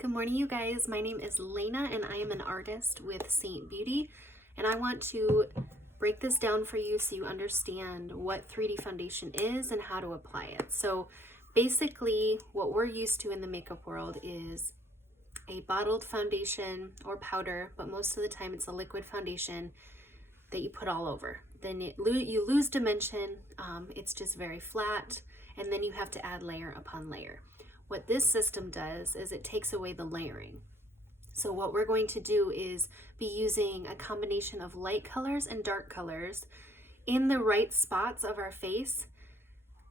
Good morning, you guys. My name is Lena and I am an artist with Seint Beauty, and I want to break this down for you so you understand what 3D foundation is and how to apply it. So basically what we're used to in the makeup world is a bottled foundation or powder, but most of the time it's a liquid foundation that you put all over. Then you lose dimension, it's just very flat, and then you have to add layer upon layer. What this system does is it takes away the layering. So what we're going to do is be using a combination of light colors and dark colors in the right spots of our face.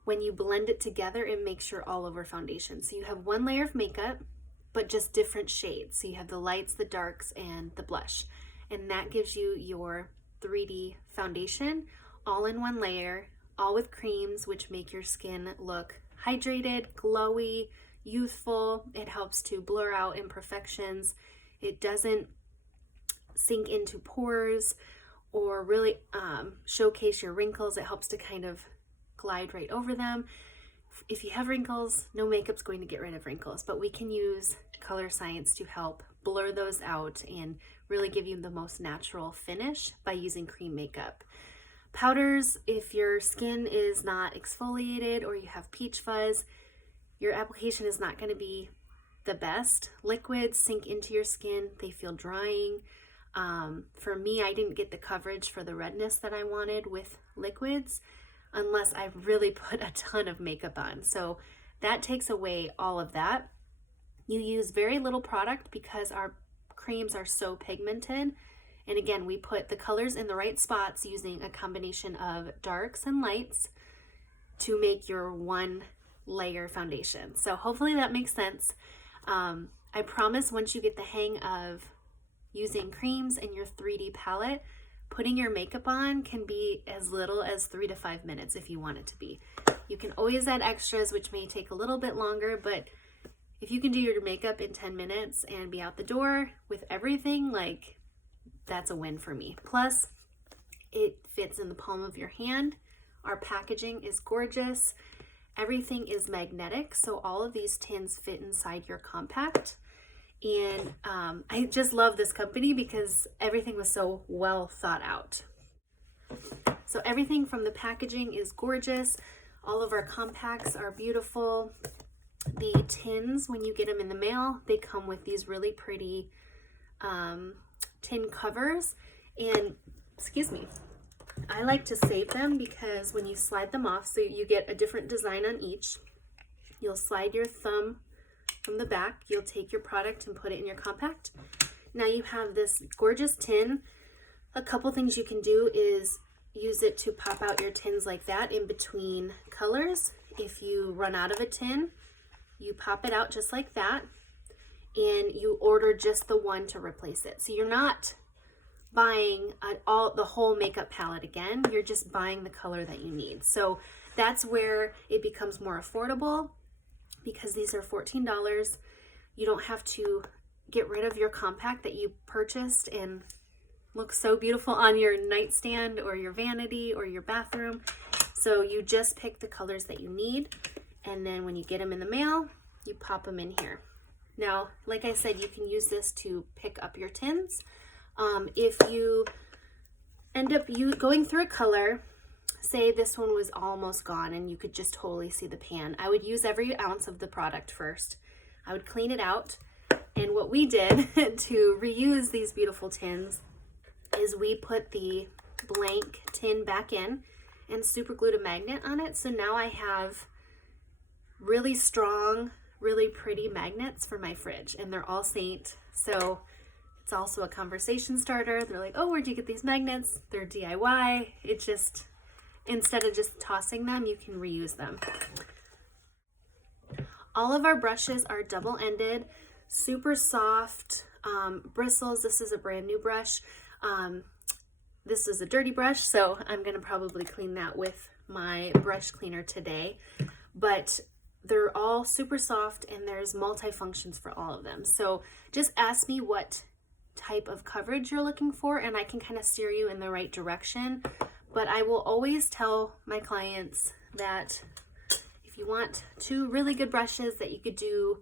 When you blend it together, it makes your all over foundation. So you have one layer of makeup, but just different shades. So you have the lights, the darks, and the blush. And that gives you your 3D foundation all in one layer, all with creams, which make your skin look hydrated, glowy, youthful. It helps to blur out imperfections. It doesn't sink into pores or really showcase your wrinkles. It helps to kind of glide right over them. If you have wrinkles, no makeup's going to get rid of wrinkles, but we can use color science to help blur those out and really give you the most natural finish by using cream makeup. Powders, if your skin is not exfoliated or you have peach fuzz, your application is not going to be the best. Liquids sink into your skin, they feel drying. For me, I didn't get the coverage for the redness that I wanted with liquids unless I really put a ton of makeup on. So that takes away all of that. You use very little product because our creams are so pigmented. And again, we put the colors in the right spots using a combination of darks and lights to make your one layer foundation. So hopefully that makes sense. I promise once you get the hang of using creams in your 3D palette, putting your makeup on can be as little as 3 to 5 minutes if you want it to be. You can always add extras, which may take a little bit longer, but if you can do your makeup in 10 minutes and be out the door with everything, like, that's a win for me. Plus, it fits in the palm of your hand. Our packaging is gorgeous. Everything is magnetic, so all of these tins fit inside your compact. And I just love this company because everything was so well thought out. So everything from the packaging is gorgeous. All of our compacts are beautiful. The tins, when you get them in the mail, they come with these really pretty tin covers. And excuse me, I like to save them because when you slide them off, so you get a different design on each, you'll slide your thumb from the back, you'll take your product and put it in your compact. Now you have this gorgeous tin. A couple things you can do is use it to pop out your tins like that in between colors. If you run out of a tin, you pop it out just like that, and you order just the one to replace it. So you're not buying the whole makeup palette again, you're just buying the color that you need. So that's where it becomes more affordable because these are $14. You don't have to get rid of your compact that you purchased and looks so beautiful on your nightstand or your vanity or your bathroom. So you just pick the colors that you need, and then when you get them in the mail, you pop them in here. Now, like I said, you can use this to pick up your tins. If you end up going through a color, say this one was almost gone and you could just totally see the pan, I would use every ounce of the product first. I would clean it out. And what we did to reuse these beautiful tins is we put the blank tin back in and super glued a magnet on it. So now I have really strong, really pretty magnets for my fridge, and they're all Seint. So it's also a conversation starter. They're like, oh, where'd you get these magnets? They're DIY. It just, instead of just tossing them, you can reuse them. All of our brushes are double-ended, super soft bristles. This is a brand new brush. This is a dirty brush, so I'm gonna probably clean that with my brush cleaner today. But they're all super soft and there's multi-functions for all of them. So just ask me what type of coverage you're looking for and I can kind of steer you in the right direction. But I will always tell my clients that if you want two really good brushes that you could do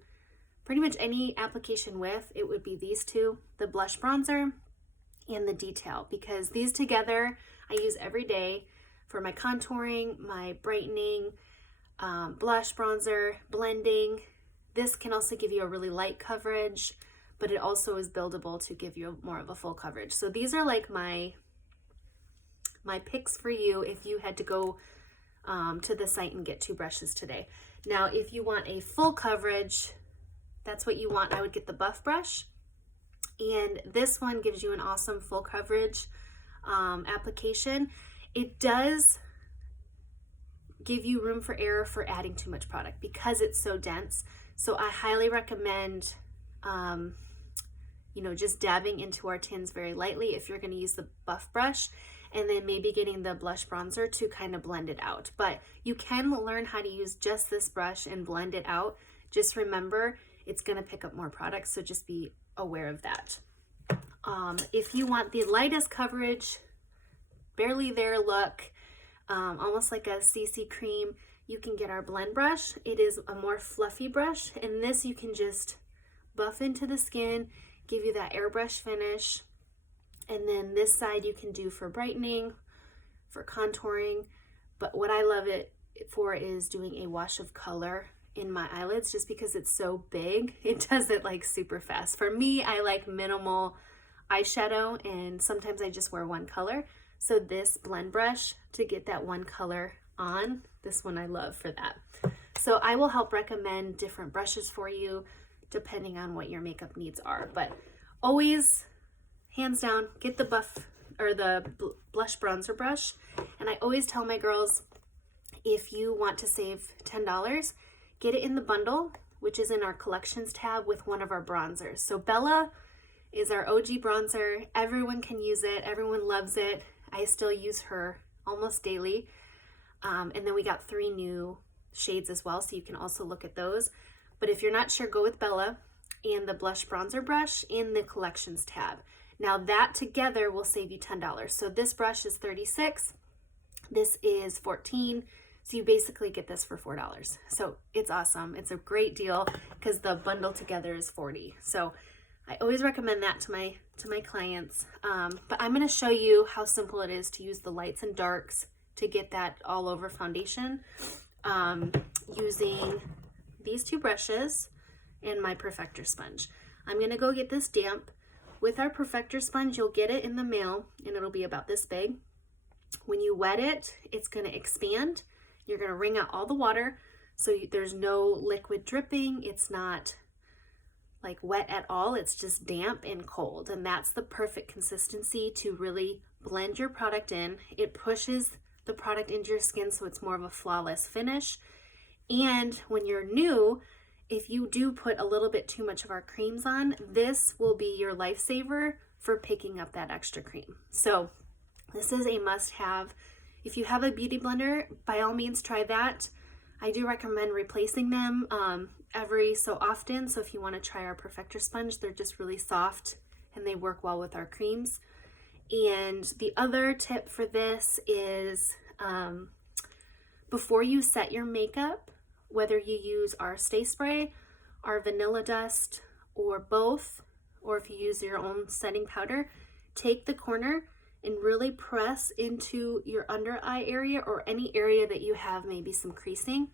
pretty much any application with, it would be these two, the blush bronzer and the detail, because these together I use every day for my contouring, my brightening, blush, bronzer, blending. This can also give you a really light coverage, but it also is buildable to give you more of a full coverage. So these are like my picks for you if you had to go to the Seint and get 2 brushes today. Now, if you want a full coverage, that's what you want, I would get the buff brush. And this one gives you an awesome full coverage application. It does give you room for error for adding too much product because it's so dense. So I highly recommend, just dabbing into our tins very lightly if you're going to use the buff brush, and then maybe getting the blush bronzer to kind of blend it out. But you can learn how to use just this brush and blend it out. Just remember, it's going to pick up more product, so just be aware of that. If you want the lightest coverage, barely there look, almost like a CC cream, you can get our blend brush. It is a more fluffy brush, and this you can just buff into the skin, give you that airbrush finish. And then this side you can do for brightening, for contouring. But what I love it for is doing a wash of color in my eyelids, just because it's so big. It does it like super fast. For me, I like minimal eyeshadow, and sometimes I just wear one color. So this blend brush to get that one color on, this one I love for that. So I will help recommend different brushes for you depending on what your makeup needs are. But always, hands down, get the buff or the blush bronzer brush. And I always tell my girls, if you want to save $10, get it in the bundle, which is in our collections tab, with one of our bronzers. So Bella is our OG bronzer. Everyone can use it. Everyone loves it. I still use her almost daily. And then we got 3 new shades as well, so you can also look at those. But if you're not sure, go with Bella and the blush bronzer brush in the collections tab. Now that together will save you $10. So this brush is $36. This is $14. So you basically get this for $4. So it's awesome. It's a great deal because the bundle together is $40. So I always recommend that to my clients. But I'm going to show you how simple it is to use the lights and darks to get that all over foundation using these 2 brushes and my perfector sponge. I'm going to go get this damp. With our perfector sponge, you'll get it in the mail, and it'll be about this big. When you wet it, it's going to expand. You're going to wring out all the water, so there's no liquid dripping. It's not like wet at all. It's just damp and cold, and that's the perfect consistency to really blend your product in. It pushes the product into your skin, so it's more of a flawless finish. And when you're new, if you do put a little bit too much of our creams on, this will be your lifesaver for picking up that extra cream. So this is a must-have. If you have a beauty blender, by all means try that. I do recommend replacing them every so often. So if you want to try our perfector sponge, they're just really soft and they work well with our creams. And the other tip for this is before you set your makeup, whether you use our Stay Spray, our Vanilla Dust, or both, or if you use your own setting powder, take the corner and really press into your under eye area or any area that you have maybe some creasing.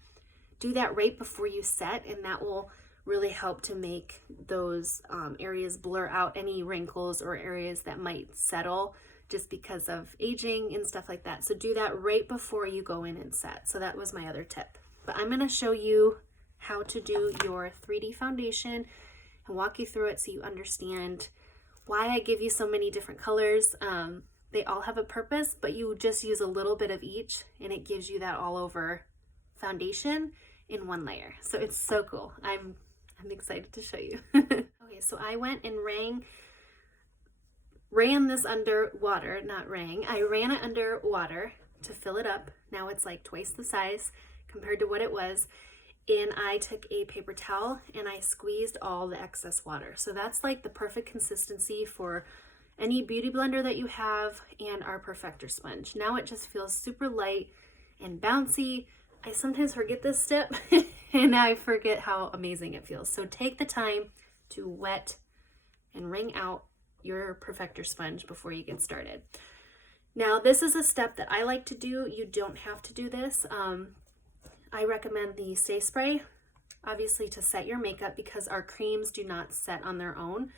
Do that right before you set, and that will really help to make those areas blur out any wrinkles or areas that might settle just because of aging and stuff like that. So do that right before you go in and set. So that was my other tip. But I'm going to show you how to do your 3D foundation and walk you through it so you understand why I give you so many different colors. They all have a purpose, but you just use a little bit of each and it gives you that all over foundation in one layer. So it's so cool. I'm excited to show you. Okay, so I went and ran this under water, not rang. I ran it under water to fill it up. Now it's like twice the size compared to what it was. And I took a paper towel and I squeezed all the excess water. So that's like the perfect consistency for any beauty blender that you have and our perfector sponge. Now it just feels super light and bouncy. I sometimes forget this step and I forget how amazing it feels. So take the time to wet and wring out your perfector sponge before you get started. Now, this is a step that I like to do. You don't have to do this. I recommend the Stay Spray, obviously, to set your makeup because our creams do not set on their own.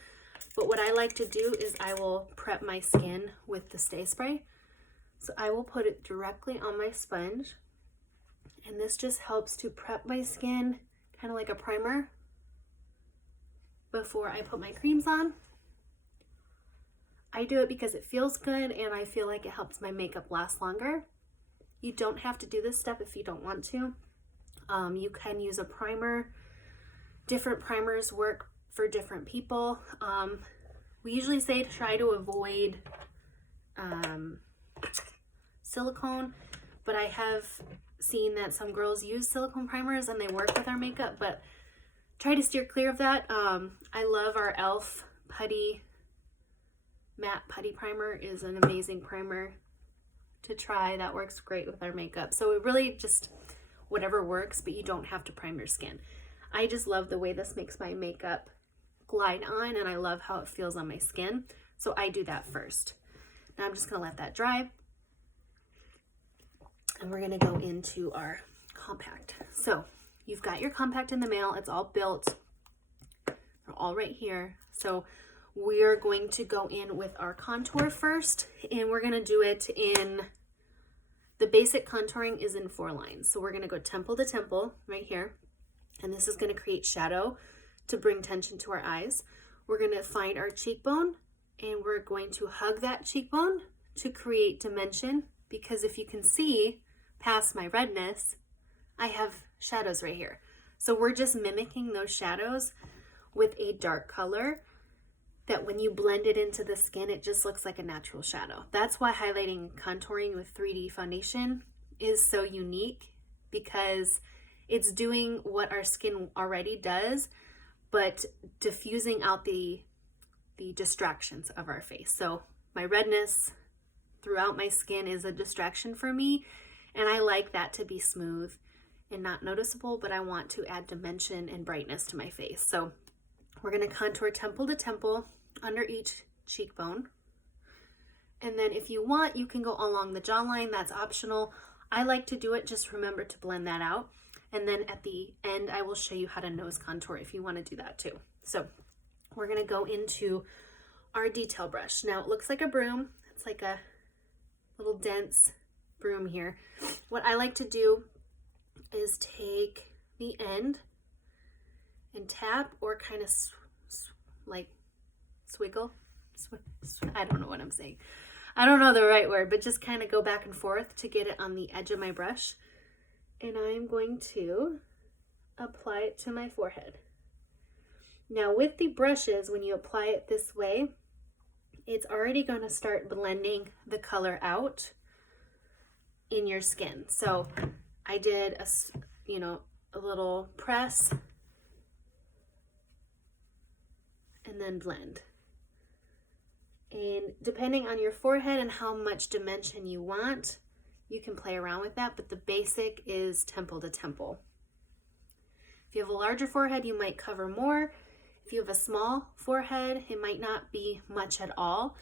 But what I like to do is I will prep my skin with the Stay Spray. So I will put it directly on my sponge. And this just helps to prep my skin, kind of like a primer, before I put my creams on. I do it because it feels good and I feel like it helps my makeup last longer. You don't have to do this step if you don't want to. You can use a primer. Different primers work for different people. We usually say to try to avoid silicone, but I have seen that some girls use silicone primers and they work with our makeup, but try to steer clear of that. I love our e.l.f. matte putty primer is an amazing primer to try. That works great with our makeup. So it really just whatever works, but you don't have to prime your skin. I just love the way this makes my makeup glide on, and I love how it feels on my skin. So I do that first. Now I'm just gonna let that dry. And we're gonna go into our compact. So you've got your compact in the mail. It's all built. They're all right here. So we're going to go in with our contour first, and we're gonna do it in, the basic contouring is in 4 lines. So we're gonna go temple to temple right here. And this is gonna create shadow to bring tension to our eyes. We're gonna find our cheekbone, and we're going to hug that cheekbone to create dimension, because if you can see past my redness, I have shadows right here. So we're just mimicking those shadows with a dark color that when you blend it into the skin, it just looks like a natural shadow. That's why highlighting contouring with 3D foundation is so unique, because it's doing what our skin already does, but diffusing out the distractions of our face. So my redness throughout my skin is a distraction for me, and I like that to be smooth and not noticeable, but I want to add dimension and brightness to my face. So we're gonna contour temple to temple under each cheekbone. And then if you want, you can go along the jawline, that's optional. I like to do it, just remember to blend that out. And then at the end, I will show you how to nose contour if you wanna do that too. So we're gonna go into our detail brush. Now it looks like a broom. It's like a little dense broom here. What I like to do is take the end and tap, or kind of like swiggle. I don't know what I'm saying. I don't know the right word, but just kind of go back and forth to get it on the edge of my brush. And I'm going to apply it to my forehead. Now with the brushes, when you apply it this way, it's already going to start blending the color out in your skin. So I did a little press and then blend. And depending on your forehead and how much dimension you want, you can play around with that, but the basic is temple to temple. If you have a larger forehead, you might cover more. If you have a small forehead, it might not be much at all.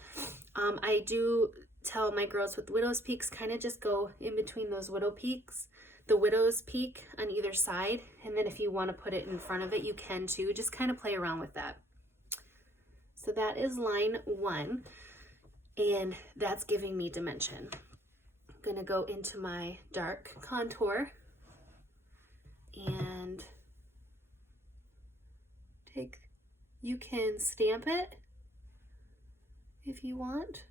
I do tell my girls with widow's peaks, kind of just go in between those the widow's peak on either side. And then if you want to put it in front of it, you can too. Just kind of play around with that. So that is line 1, and that's giving me dimension. I'm gonna go into my dark contour and you can stamp it if you want.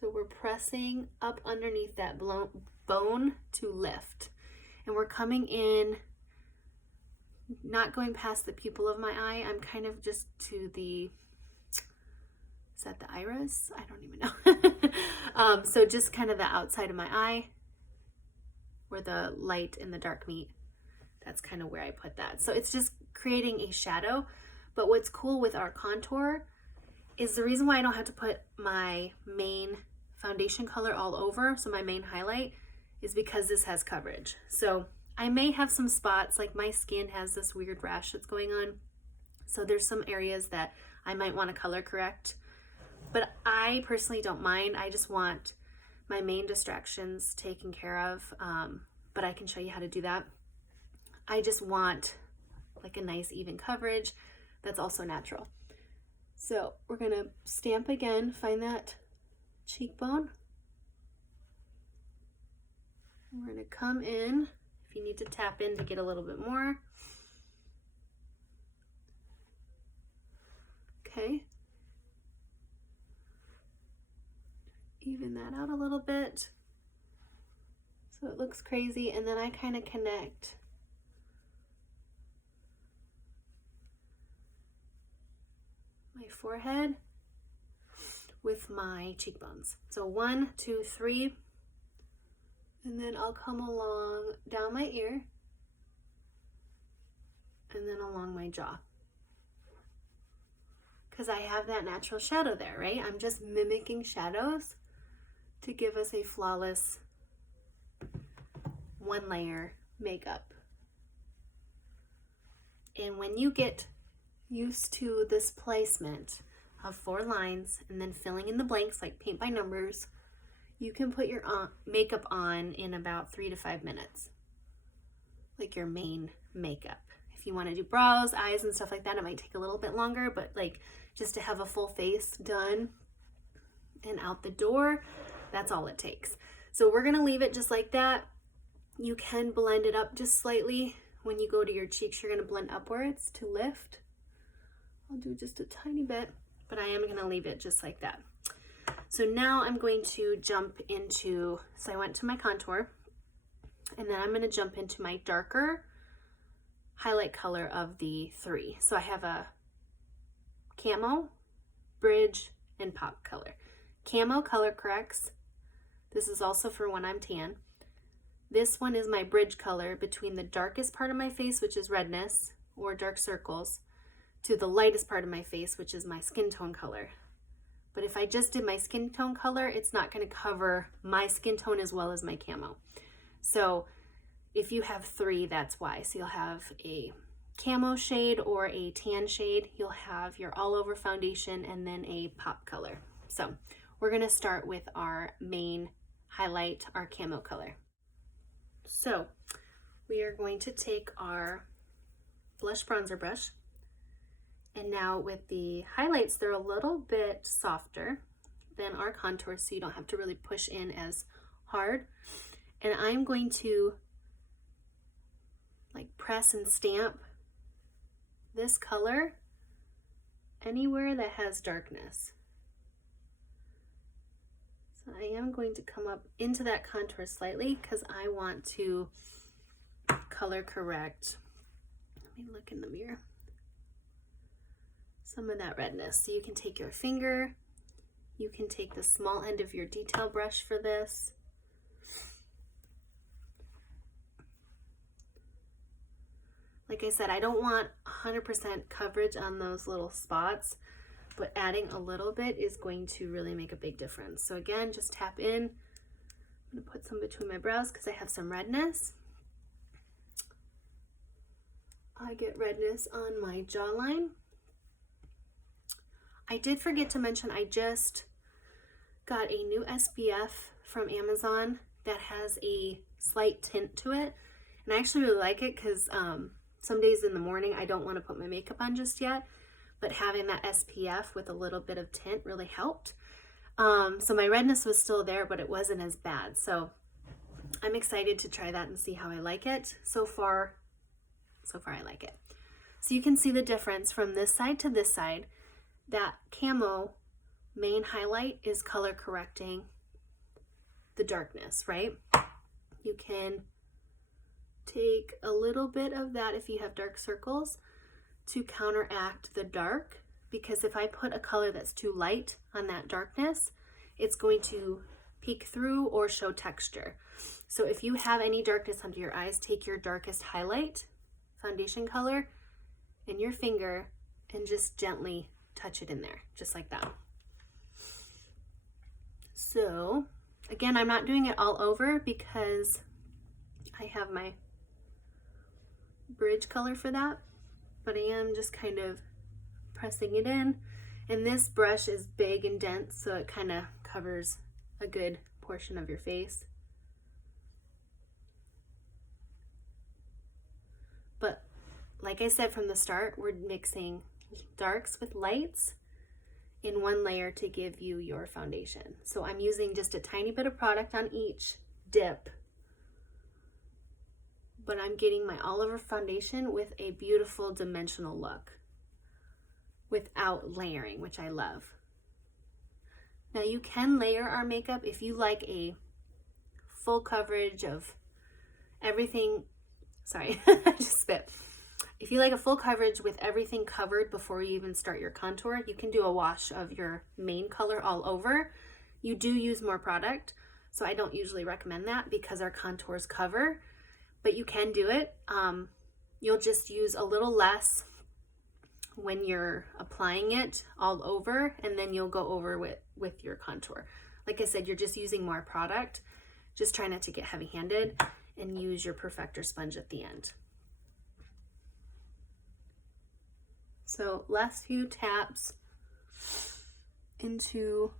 So we're pressing up underneath that bone to lift. And we're coming in, not going past the pupil of my eye. I'm kind of just to the, is that the iris? I don't even know. So just kind of the outside of my eye where the light and the dark meet. That's kind of where I put that. So it's just creating a shadow. But what's cool with our contour is the reason why I don't have to put my main foundation color all over, so my main highlight, is because this has coverage. So I may have some spots, like my skin has this weird rash that's going on. So there's some areas that I might want to color correct. But I personally don't mind. I just want my main distractions taken care of. But I can show you how to do that. I just want like a nice even coverage that's also natural. So we're gonna stamp again, find that cheekbone. We're gonna come in, if you need to tap in to get a little bit more. Okay. Even that out a little bit so it looks crazy, and then I kind of connect my forehead with my cheekbones. So 1, 2, 3, and then I'll come along down my ear and then along my jaw, because I have that natural shadow there, right? I'm just mimicking shadows to give us a flawless one layer makeup. And when you get used to this placement of 4 lines and then filling in the blanks like paint by numbers, you can put your makeup on in about 3 to 5 minutes, like your main makeup. If you want to do brows, eyes, and stuff like that, it might take a little bit longer, but like just to have a full face done and out the door, that's all it takes. So we're gonna leave it just like that. You can blend it up just slightly. When you go to your cheeks, you're gonna blend upwards to lift. I'll do just a tiny bit, but I am gonna leave it just like that. So now I'm going to jump into, so I went to my contour, and then I'm gonna jump into my darker highlight color of the 3. So I have a Camo, Bridge, and Pop color. Camo color corrects. This is also for when I'm tan. This one is my bridge color between the darkest part of my face, which is redness or dark circles, to the lightest part of my face, which is my skin tone color. But if I just did my skin tone color, it's not going to cover my skin tone as well as my camo. So if you have 3, that's why. So you'll have a camo shade or a tan shade. You'll have your all over foundation and then a pop color. So we're going to start with our main highlight, our camo color. So we are going to take our blush bronzer brush, and now with the highlights, they're a little bit softer than our contour, so you don't have to really push in as hard. And I'm going to like press and stamp this color anywhere that has darkness. So I am going to come up into that contour slightly because I want to color correct. Let me look in the mirror. Some of that redness. So you can take your finger, you can take the small end of your detail brush for this. Like I said, I don't want 100% coverage on those little spots, but adding a little bit is going to really make a big difference. So again, just tap in. I'm gonna put some between my brows because I have some redness. I get redness on my jawline. I did forget to mention, I just got a new SPF from Amazon that has a slight tint to it. And I actually really like it because some days in the morning I don't want to put my makeup on just yet, but having that SPF with a little bit of tint really helped. So my redness was still there, but it wasn't as bad. So I'm excited to try that and see how I like it. So far I like it. So you can see the difference from this side to this side. That camo main highlight is color correcting the darkness, right? You can take a little bit of that if you have dark circles to counteract the dark, because if I put a color that's too light on that darkness, it's going to peek through or show texture. So if you have any darkness under your eyes, take your darkest highlight foundation color in your finger and just gently touch it in there, just like that. So again, I'm not doing it all over because I have my bridge color for that, but I am just kind of pressing it in. And this brush is big and dense, so it kind of covers a good portion of your face. But like I said from the start, we're mixing darks with lights in one layer to give you your foundation. So I'm using just a tiny bit of product on each dip, but I'm getting my all over foundation with a beautiful dimensional look without layering, which I love. Now you can layer our makeup if you like a full coverage of everything. Sorry, I just spit. If you like a full coverage with everything covered before you even start your contour, you can do a wash of your main color all over. You do use more product, so I don't usually recommend that because our contours cover, but you can do it. You'll just use a little less when you're applying it all over, and then you'll go over with your contour. Like I said, you're just using more product. Just try not to get heavy-handed and use your perfector sponge at the end. So last few taps into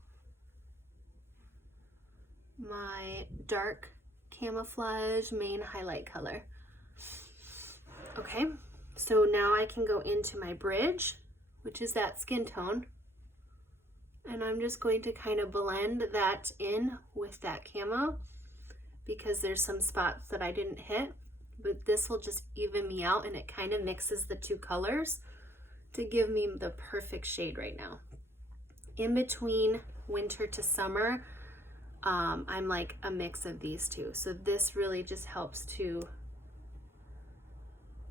my dark camouflage main highlight color. Okay, so now I can go into my bridge, which is that skin tone, and I'm just going to kind of blend that in with that camo because there's some spots that I didn't hit, but this will just even me out, and it kind of mixes the two colors to give me the perfect shade right now. In between winter to summer, I'm like a mix of these two. So this really just helps to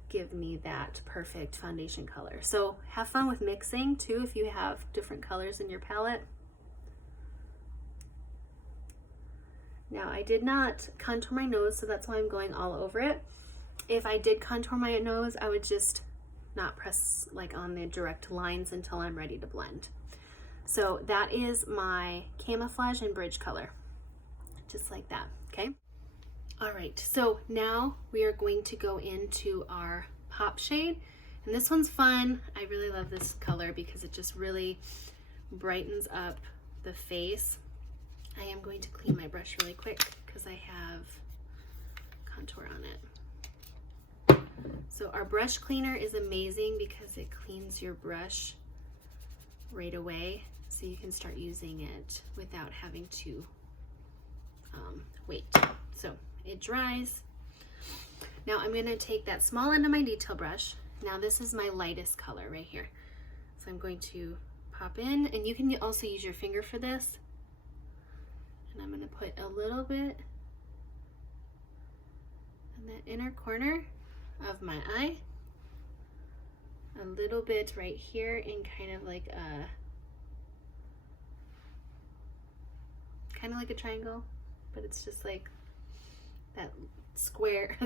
give me that perfect foundation color. So have fun with mixing too if you have different colors in your palette. Now I did not contour my nose, so that's why I'm going all over it. If I did contour my nose, I would just not press like on the direct lines until I'm ready to blend. So that is my camouflage and bridge color, just like that, okay? All right, so now we are going to go into our pop shade, and this one's fun. I really love this color because it just really brightens up the face. I am going to clean my brush really quick because I have contour on it. So our brush cleaner is amazing because it cleans your brush right away, so you can start using it without having to wait. So it dries. Now I'm going to take that small end of my detail brush. Now this is my lightest color right here. So I'm going to pop in, and you can also use your finger for this. And I'm going to put a little bit in the inner corner of my eye, a little bit right here in kind of like a triangle, but it's just like that square,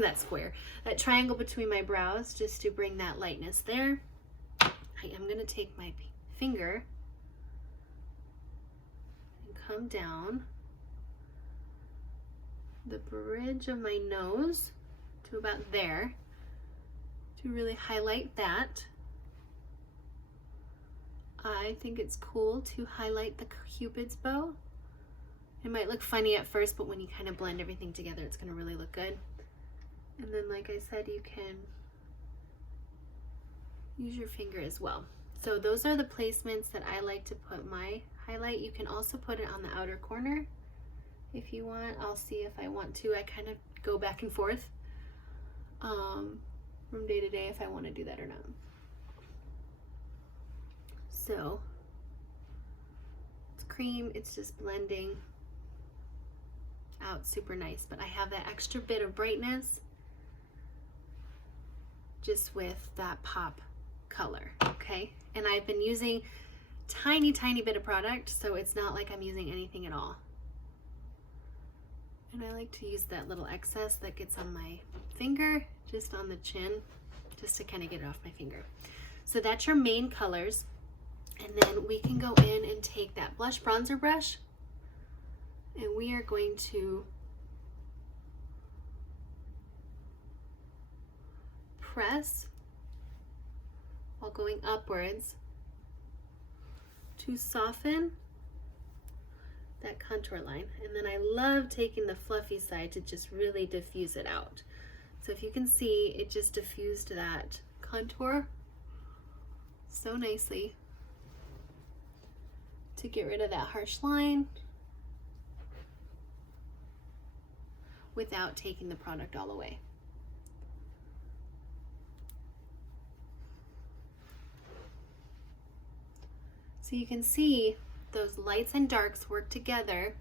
that triangle between my brows, just to bring that lightness there. I am going to take my finger and come down the bridge of my nose to about there to really highlight that. I think it's cool to highlight the Cupid's bow. It might look funny at first, but when you kind of blend everything together, it's going to really look good. And then, like I said, you can use your finger as well. So those are the placements that I like to put my highlight. You can also put it on the outer corner if you want. I'll see if I want to. I kind of go back and forth from day to day if I want to do that or not. So it's cream, it's just blending out super nice, but I have that extra bit of brightness just with that pop color, okay? And I've been using tiny bit of product, so it's not like I'm using anything at all. And I like to use that little excess that gets on my finger, just on the chin, just to kind of get it off my finger. So that's your main colors. And then we can go in and take that blush bronzer brush, and we are going to press while going upwards to soften that contour line. And then I love taking the fluffy side to just really diffuse it out. So if you can see, it just diffused that contour so nicely to get rid of that harsh line without taking the product all away. So you can see those lights and darks work together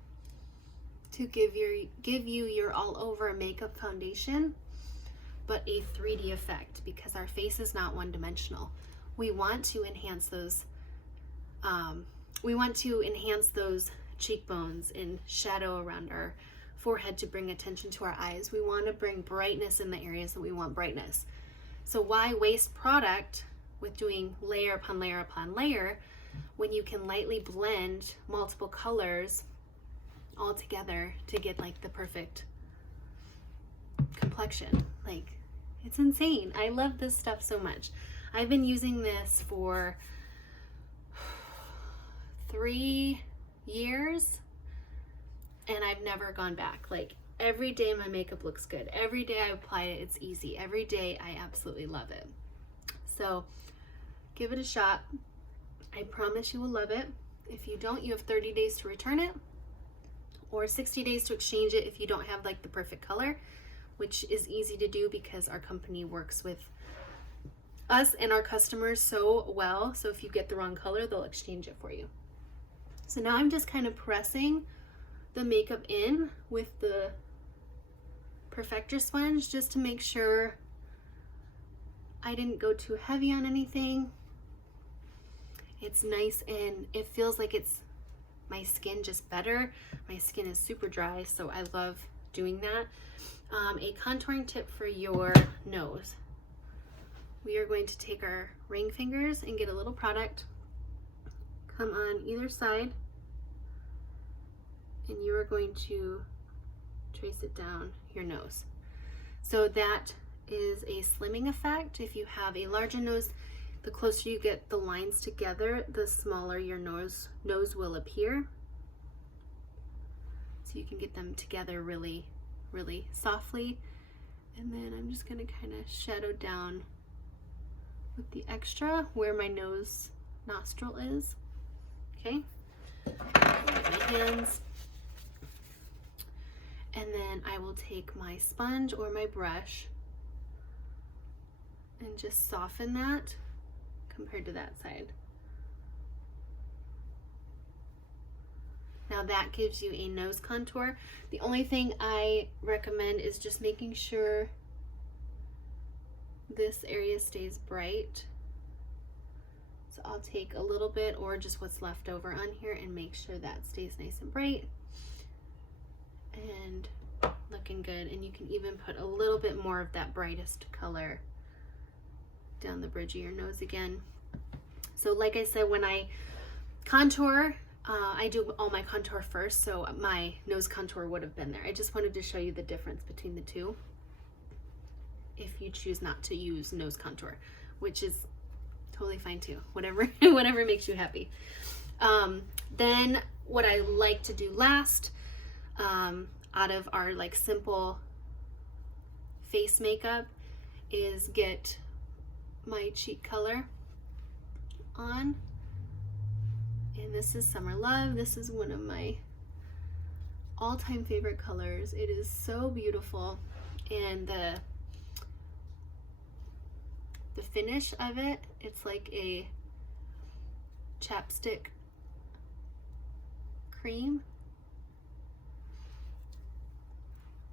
to give you your all over makeup foundation, but a 3D effect, because our face is not one dimensional. We want to enhance those cheekbones and shadow around our forehead to bring attention to our eyes. We want to bring brightness in the areas that we want brightness. So why waste product with doing layer upon layer upon layer when you can lightly blend multiple colors all together to get like the perfect complexion? Like, it's insane. I love this stuff so much. I've been using this for 3 years and I've never gone back. Like, every day my makeup looks good. Every day I apply it, it's easy. Every day I absolutely love it. So give it a shot. I promise you will love it. If you don't, you have 30 days to return it, or 60 days to exchange it if you don't have like the perfect color, which is easy to do because our company works with us and our customers so well. So if you get the wrong color, they'll exchange it for you. So now I'm just kind of pressing the makeup in with the perfector sponge just to make sure I didn't go too heavy on anything. It's nice and it feels like it's my skin just better. My skin is super dry, so I love doing that. A contouring tip for your nose. We are going to take our ring fingers and get a little product, come on either side, and you are going to trace it down your nose. So that is a slimming effect. If you have a larger nose, the closer you get the lines together, the smaller your nose will appear. So you can get them together really, really softly. And then I'm just gonna kind of shadow down with the extra where my nose nostril is. Okay, my hands. And then I will take my sponge or my brush and just soften that compared to that side. Now that gives you a nose contour. The only thing I recommend is just making sure this area stays bright. So I'll take a little bit or just what's left over on here and make sure that stays nice and bright and looking good. And you can even put a little bit more of that brightest color down the bridge of your nose again. So like I said, when I contour, I do all my contour first, so my nose contour would have been there. I just wanted to show you the difference between the two if you choose not to use nose contour, which is totally fine too, whatever makes you happy. Then what I like to do last, out of our like simple face makeup, is get my cheek color on. And this is Summer Love. This is one of my all-time favorite colors. It is so beautiful, and the finish of it, it's like a chapstick cream.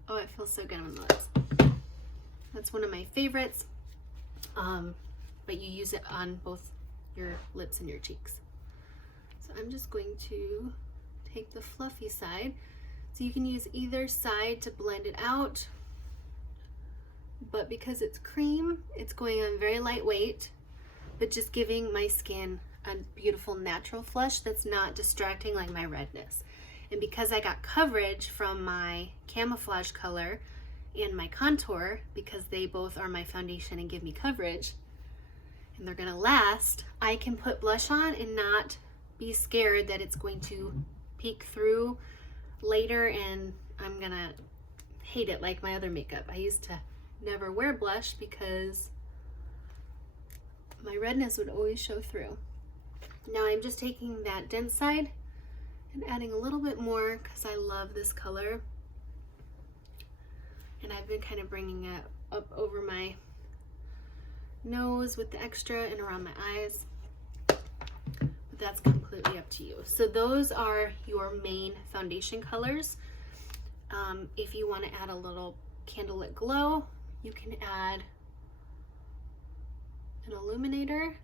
Oh, it feels so good on the lips. That's one of my favorites. But you use it on both your lips and your cheeks. So I'm just going to take the fluffy side. So you can use either side to blend it out, but because it's cream, it's going on very lightweight, but just giving my skin a beautiful natural flush that's not distracting like my redness. And because I got coverage from my camouflage color and my contour, because they both are my foundation and give me coverage, and they're gonna last, I can put blush on and not be scared that it's going to peek through later and I'm gonna hate it like my other makeup. I used to never wear blush because my redness would always show through. Now I'm just taking that dense side and adding a little bit more because I love this color. And I've been kind of bringing it up over my nose with the extra and around my eyes. But that's completely up to you. So those are your main foundation colors. If you want to add a little candlelit glow, you can add an Illuminator.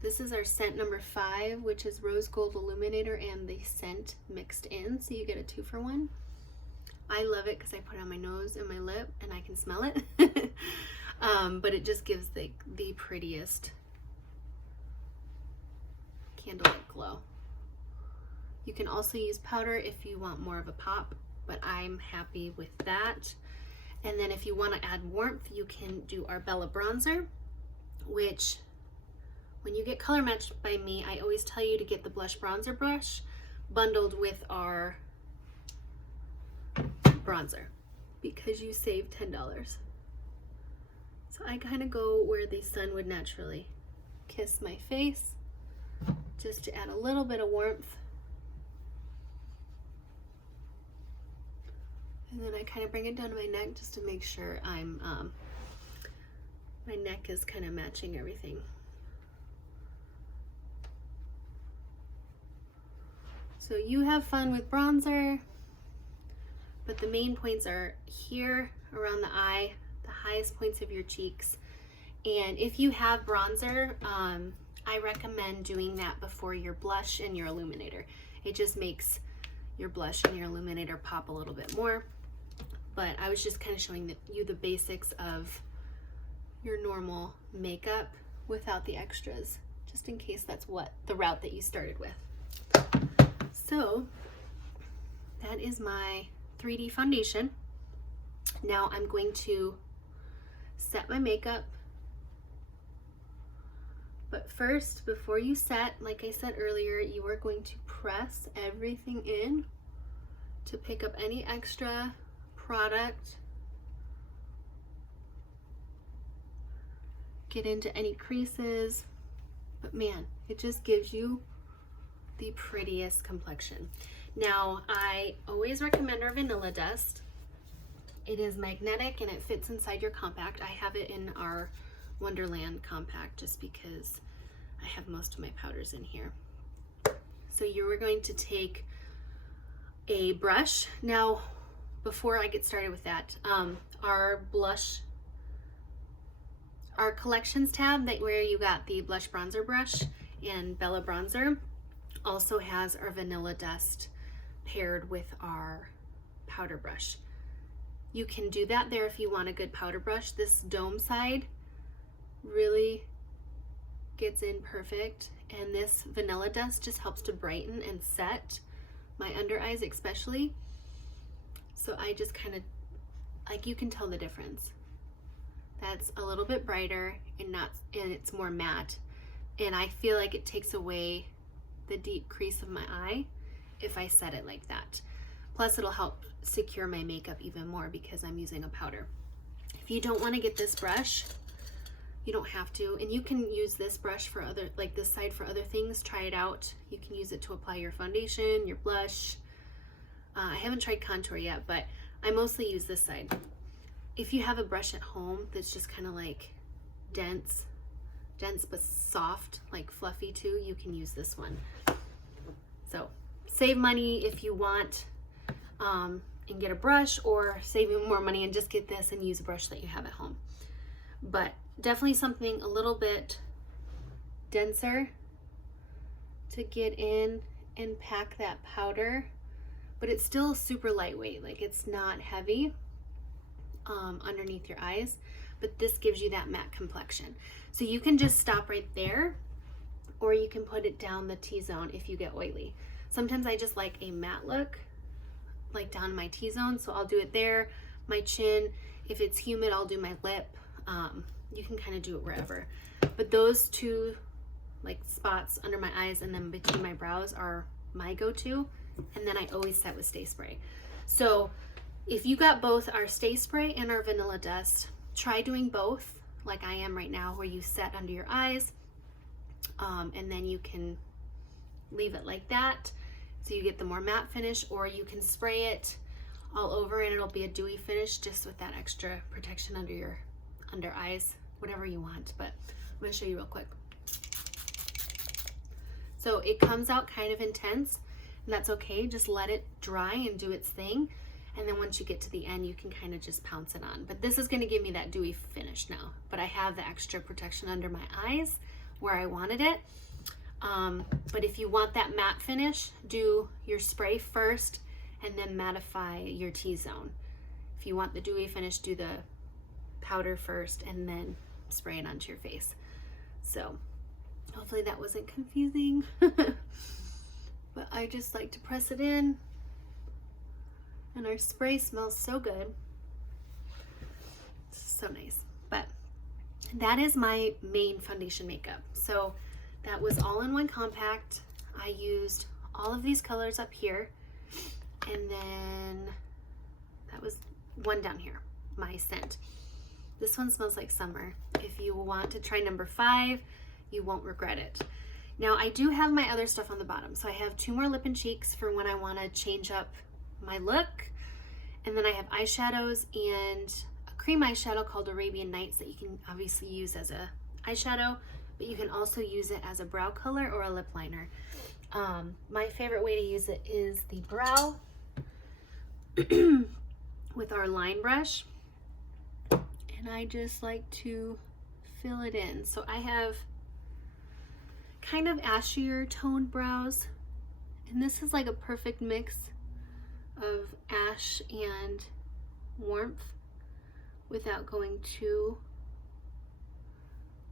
This is our Seint number 5, which is Rose Gold Illuminator and the Seint mixed in, so you get a 2-for-1. I love it because I put it on my nose and my lip and I can smell it. But it just gives the prettiest candlelit glow. You can also use powder if you want more of a pop, but I'm happy with that. And then if you want to add warmth, you can do our Bella bronzer, which when you get color matched by me, I always tell you to get the blush bronzer brush bundled with our bronzer because you save $10. So I kind of go where the sun would naturally kiss my face just to add a little bit of warmth. And then I kind of bring it down to my neck just to make sure my neck is kind of matching everything. So you have fun with bronzer, but the main points are here around the eye, the highest points of your cheeks. And if you have bronzer, I recommend doing that before your blush and your illuminator. It just makes your blush and your illuminator pop a little bit more. But I was just kind of showing you the basics of your normal makeup without the extras, just in case that's what the route that you started with. So that is my 3D foundation. Now I'm going to set my makeup. But first, before you set, like I said earlier, you are going to press everything in to pick up any extra product, get into any creases, but man, it just gives you the prettiest complexion. Now, I always recommend our vanilla dust. It is magnetic and it fits inside your compact. I have it in our Wonderland compact just because I have most of my powders in here. So you are going to take a brush. Now, before I get started with that, our collections tab where you got the blush bronzer brush and Bella bronzer also has our vanilla dust paired with our powder brush. You can do that there if you want a good powder brush. This dome side really gets in perfect, and this vanilla dust just helps to brighten and set my under eyes especially. So I just kind of, like, you can tell the difference. That's a little bit brighter and it's more matte. And I feel like it takes away the deep crease of my eye if I set it like that. Plus it'll help secure my makeup even more because I'm using a powder. If you don't want to get this brush, you don't have to. And you can use this brush for other, like this side for other things. Try it out. You can use it to apply your foundation, your blush. I haven't tried contour yet, but I mostly use this side. If you have a brush at home that's just kind of like dense but soft, like fluffy too, you can use this one. So save money if you want and get a brush, or save even more money and just get this and use a brush that you have at home. But definitely something a little bit denser to get in and pack that powder, but it's still super lightweight. Like, it's not heavy underneath your eyes, but this gives you that matte complexion. So you can just stop right there, or you can put it down the T-zone if you get oily. Sometimes I just like a matte look like down my T-zone, so I'll do it there, my chin. If it's humid, I'll do my lip. You can kind of do it wherever. But those two like spots under my eyes and then between my brows are my go-to. And then I always set with Stay Spray. So if you got both our Stay Spray and our Vanilla Dust, try doing both like I am right now, where you set under your eyes, and then you can leave it like that so you get the more matte finish, or you can spray it all over and it'll be a dewy finish just with that extra protection under your under eyes, whatever you want. But I'm going to show you real quick. So it comes out kind of intense, and that's okay. Just let it dry and do its thing. And then once you get to the end, you can kind of just pounce it on. But this is going to give me that dewy finish now. But I have the extra protection under my eyes where I wanted it. But if you want that matte finish, do your spray first and then mattify your T-zone. If you want the dewy finish, do the powder first and then spray it onto your face. So hopefully that wasn't confusing. But I just like to press it in. And our spray smells so good. So nice. But that is my main foundation makeup. So that was all in one compact. I used all of these colors up here. And then that was one down here, my Seint. This one smells like summer. If you want to try number 5, you won't regret it. Now I do have my other stuff on the bottom. So I have 2 more lip and cheeks for when I want to change up my look. And then I have eyeshadows and a cream eyeshadow called Arabian Nights that you can obviously use as a eyeshadow, but you can also use it as a brow color or a lip liner. My favorite way to use it is the brow with our line brush. And I just like to fill it in. So I have kind of ashier toned brows, and this is like a perfect mix of ash and warmth without going too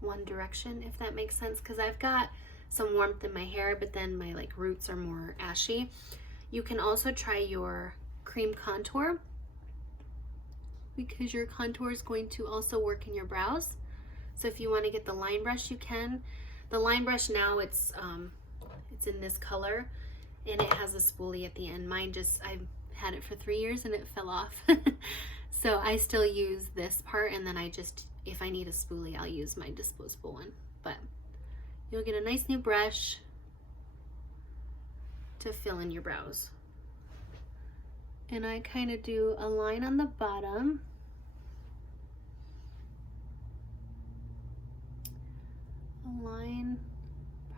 one direction, if that makes sense, because I've got some warmth in my hair, but then my like roots are more ashy. You can also try your cream contour, because your contour is going to also work in your brows. So if you want to get the line brush, you can. The line brush now, it's in this color and it has a spoolie at the end. Mine just, I've had it for 3 years and it fell off. So I still use this part, and then I just, if I need a spoolie, I'll use my disposable one. But you'll get a nice new brush to fill in your brows. And I kind of do a line on the bottom, a line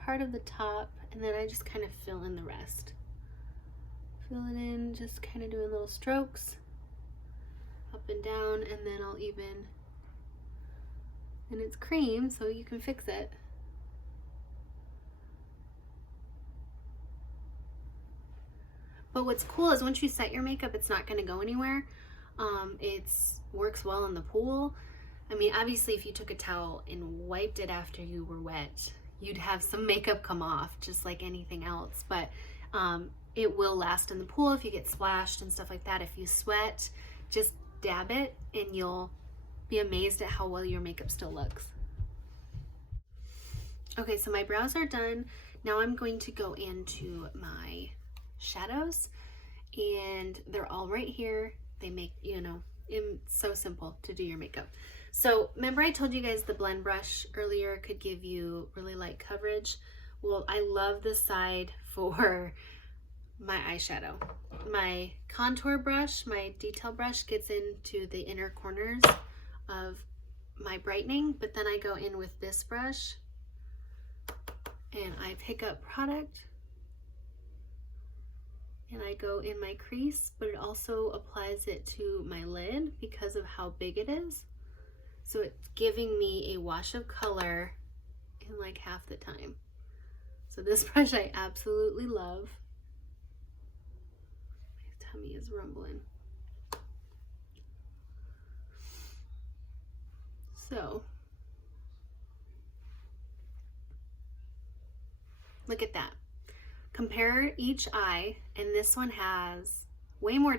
part of the top, and then I just kind of fill in the rest. Fill it in, just kind of doing little strokes up and down, and then I'll even, and it's cream, so you can fix it. But what's cool is once you set your makeup, it's not going to go anywhere. It works well in the pool. I mean, obviously if you took a towel and wiped it after you were wet, you'd have some makeup come off just like anything else. But it will last in the pool if you get splashed and stuff like that. If you sweat, just dab it and you'll be amazed at how well your makeup still looks. Okay, so my brows are done. Now I'm going to go into my shadows, and they're all right here. They make, you know, it's so simple to do your makeup. So remember I told you guys the blend brush earlier could give you really light coverage? Well, I love this side for my eyeshadow. My contour brush, my detail brush, gets into the inner corners of my brightening, but then I go in with this brush and I pick up product and I go in my crease, but it also applies it to my lid because of how big it is. So it's giving me a wash of color in like half the time. So this brush I absolutely love. My tummy is rumbling. So look at that. Compare each eye, and this one has way more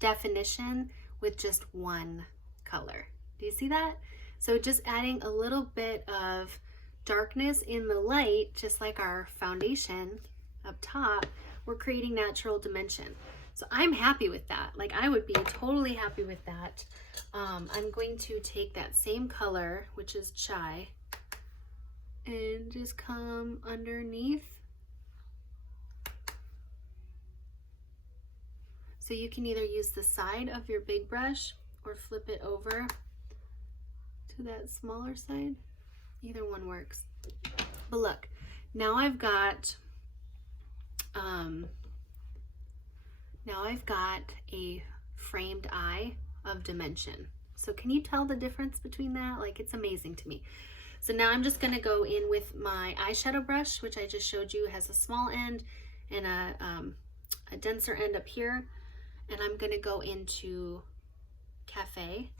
definition with just one color. Do you see that? So just adding a little bit of darkness in the light, just like our foundation up top, we're creating natural dimension. So I'm happy with that. Like, I would be totally happy with that. I'm going to take that same color, which is chai, and just come underneath. So you can either use the side of your big brush or flip it over to that smaller side. Either one works. But look, now I've got a framed eye of dimension. So can you tell the difference between that? Like, it's amazing to me. So now I'm just gonna go in with my eyeshadow brush, which I just showed you has a small end and a denser end up here. And I'm gonna go into Cafe.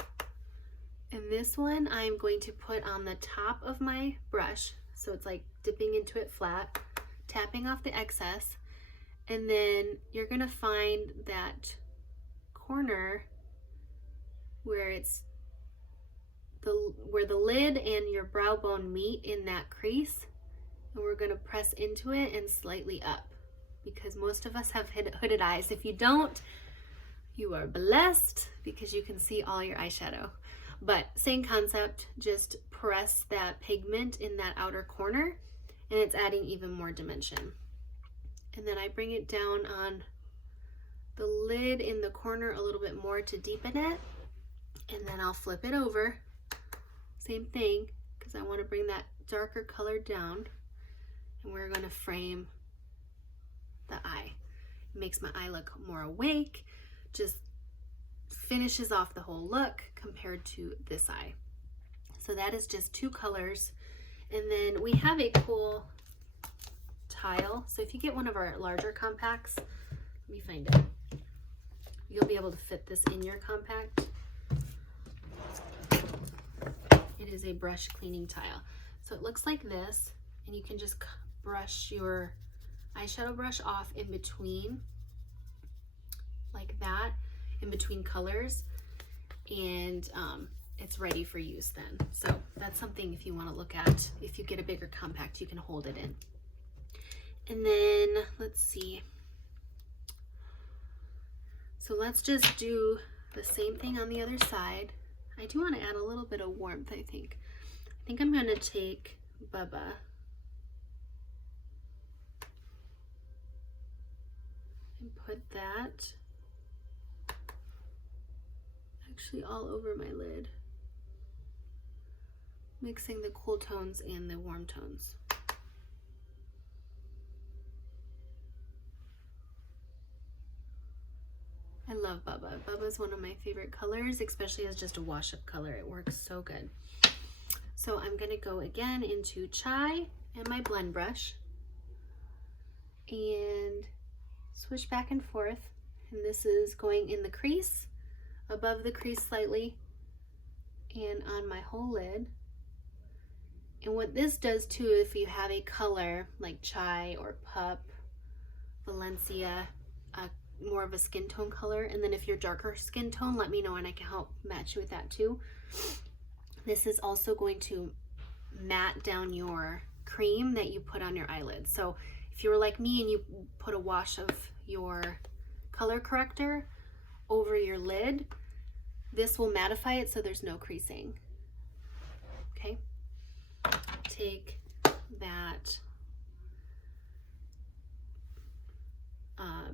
And this one I'm going to put on the top of my brush. So it's like dipping into it flat, tapping off the excess. And then you're gonna find that corner where it's where the lid and your brow bone meet in that crease. And we're gonna press into it and slightly up, because most of us have hooded eyes. If you don't, you are blessed because you can see all your eyeshadow. But same concept, just press that pigment in that outer corner and it's adding even more dimension. And then I bring it down on the lid in the corner a little bit more to deepen it. And then I'll flip it over. Same thing, because I want to bring that darker color down. And we're going to frame the eye. It makes my eye look more awake. Just finishes off the whole look compared to this eye. So that is just two colors. And then we have a cool tile. So if you get one of our larger compacts, let me find it. You'll be able to fit this in your compact. It is a brush cleaning tile. So it looks like this, and you can just brush your eyeshadow brush off in between, like that, in between colors, and it's ready for use then. So that's something if you want to look at. If you get a bigger compact, you can hold it in. And then let's see. So let's just do the same thing on the other side. I do want to add a little bit of warmth, I think. I think I'm going to take Bubba and put that actually all over my lid, mixing the cool tones and the warm tones. I love Bubba. Bubba's one of my favorite colors, especially as just a wash-up color. It works so good. So I'm going to go again into Chai and my blend brush and swish back and forth. And this is going in the crease, above the crease slightly, and on my whole lid. And what this does too, if you have a color like Chai or Pup, Valencia, more of a skin tone color, and then if you're darker skin tone, let me know and I can help match you with that too. This is also going to matte down your cream that you put on your eyelids. So if you were like me and you put a wash of your color corrector over your lid, this will mattify it so there's no creasing. Okay, take that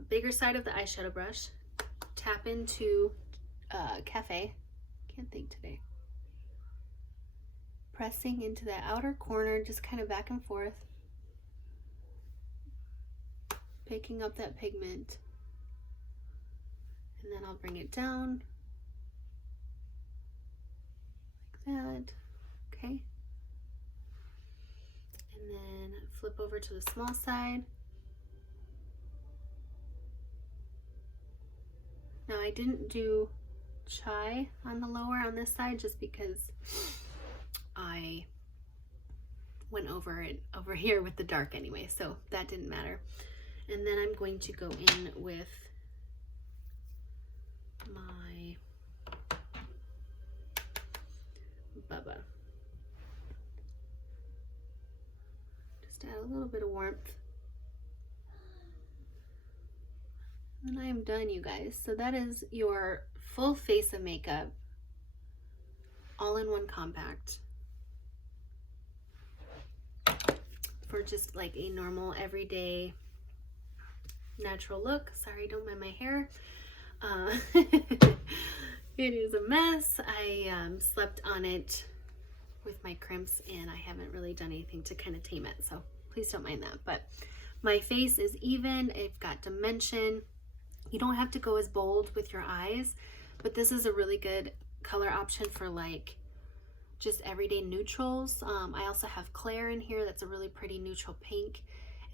bigger side of the eyeshadow brush, tap into Cafe, can't think today, pressing into that outer corner, just kind of back and forth, picking up that pigment, and then I'll bring it down like that. Okay, and then flip over to the small side. Now I didn't do Chai on the lower on this side just because I went over it over here with the dark anyway, so that didn't matter. And then I'm going to go in with Bubba. Just add a little bit of warmth. And I am done, you guys. So that is your full face of makeup, all in one compact, for just like a normal, everyday, natural look. Sorry, don't mind my hair. It is a mess. I slept on it with my crimps, and I haven't really done anything to kind of tame it, so please don't mind that. But my face is even. I've got dimension. You don't have to go as bold with your eyes, but this is a really good color option for like just everyday neutrals. I also have Claire in here. That's a really pretty neutral pink.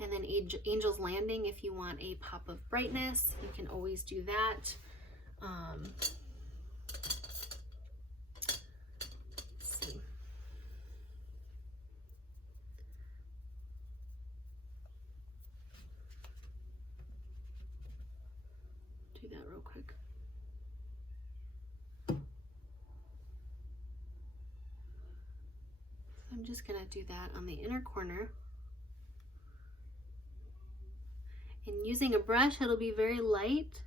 And then Angel's Landing, if you want a pop of brightness, you can always do that. Let's see. Do that real quick. I'm just gonna do that on the inner corner. And using a brush, it'll be very light.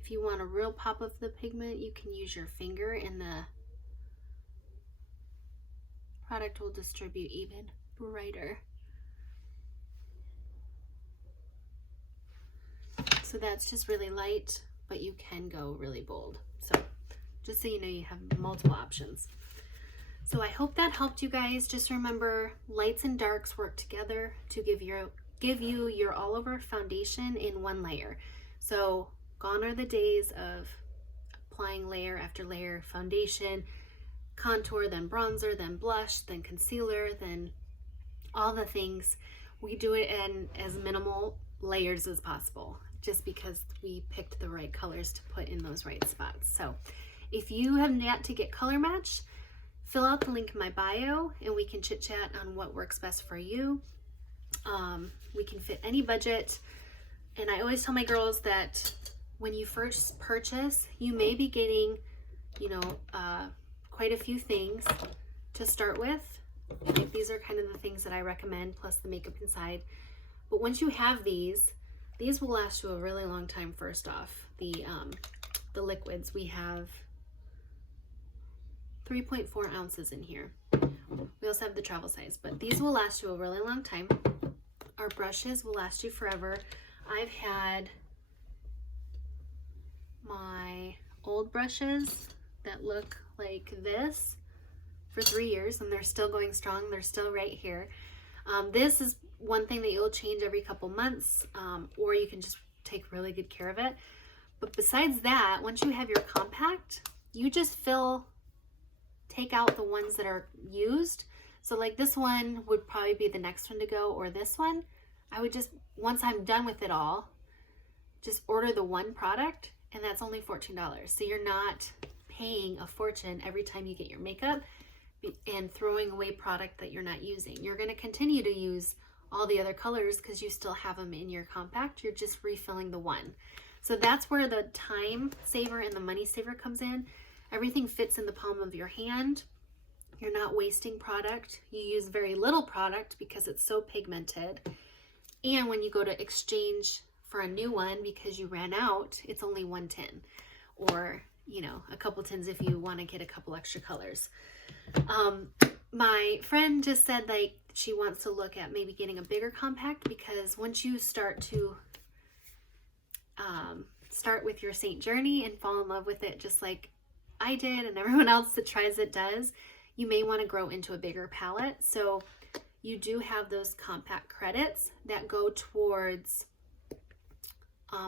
If you want a real pop of the pigment, you can use your finger, and the product will distribute even brighter. So that's just really light, but you can go really bold. So just so you know, you have multiple options. So I hope that helped you guys. Just remember, lights and darks work together to give you your all over foundation in one layer. So gone are the days of applying layer after layer of foundation, contour, then bronzer, then blush, then concealer, then all the things. We do it in as minimal layers as possible, just because we picked the right colors to put in those right spots. So if you have yet to get color match, fill out the link in my bio and we can chit chat on what works best for you. We can fit any budget. And I always tell my girls that when you first purchase, you may be getting, you know, quite a few things to start with. Like these are kind of the things that I recommend, plus the makeup inside. But once you have these will last you a really long time. First off, the liquids, we have 3.4 ounces in here. We also have the travel size, but these will last you a really long time. Our brushes will last you forever. I've had my old brushes that look like this for 3 years, and they're still going strong. They're still right here. This is one thing that you'll change every couple months, or you can just take really good care of it. But besides that, once you have your compact, you just take out the ones that are used. So like this one would probably be the next one to go, or this one. I would just, once I'm done with it all, just order the one product, and that's only $14. So you're not paying a fortune every time you get your makeup and throwing away product that you're not using. You're going to continue to use all the other colors because you still have them in your compact. You're just refilling the one. So that's where the time saver and the money saver comes in. Everything fits in the palm of your hand. You're not wasting product. You use very little product because it's so pigmented. And when you go to exchange for a new one because you ran out, it's only 1 tin, or, you know, a couple tins if you want to get a couple extra colors. My friend just said like she wants to look at maybe getting a bigger compact, because once you start to start with your Seint journey and fall in love with it, just like I did and everyone else that tries it does, you may want to grow into a bigger palette. So you do have those compact credits that go towards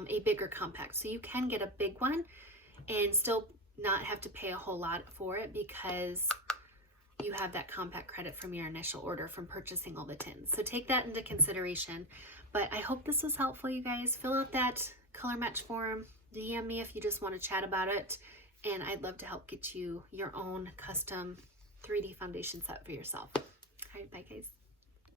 a bigger compact. So you can get a big one and still not have to pay a whole lot for it, because you have that compact credit from your initial order from purchasing all the tins. So take that into consideration. But I hope this was helpful, you guys. Fill out that color match form. DM me if you just want to chat about it. And I'd love to help get you your own custom 3D foundation set for yourself. All right, bye guys.